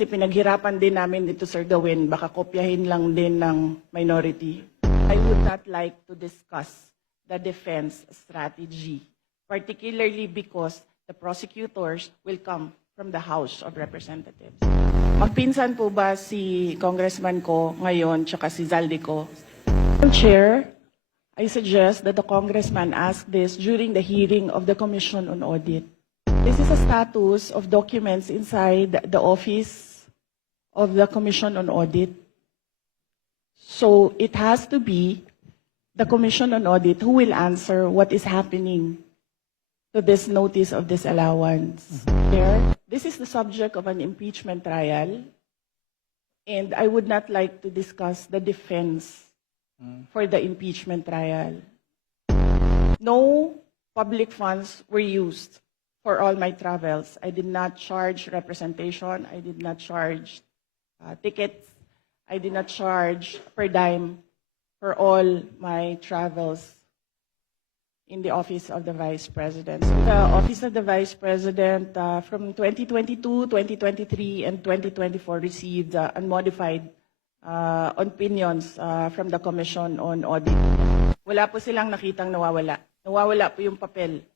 kasi pinaghirapan din namin ito, Sir Gawin, baka kopyahin lang din ng minority. I would not like to discuss the defense strategy, particularly because the prosecutors will come from the House of Representatives. Magpinsan po ba si Congressman ko ngayon, tsaka si Zaldi ko? Chair, I suggest that the congressman ask this during the hearing of the Commission on Audit. This is a status of documents inside the office of the Commission on Audit. So it has to be the Commission on Audit who will answer what is happening to this notice of disallowance. Mm-hmm. Chair, this is the subject of an impeachment trial, and I would not like to discuss the defense mm. for the impeachment trial. No public funds were used for all my travels. I did not charge representation. I did not charge uh, tickets. I did not charge per dime for all my travels in the office of the vice president. So the office of the vice president uh, from 2022, 2023, and 2024 received uh, unmodified uh, opinions uh, from the Commission on Audit. Wala po silang nakitang nawawala. Nawawala po yung papel.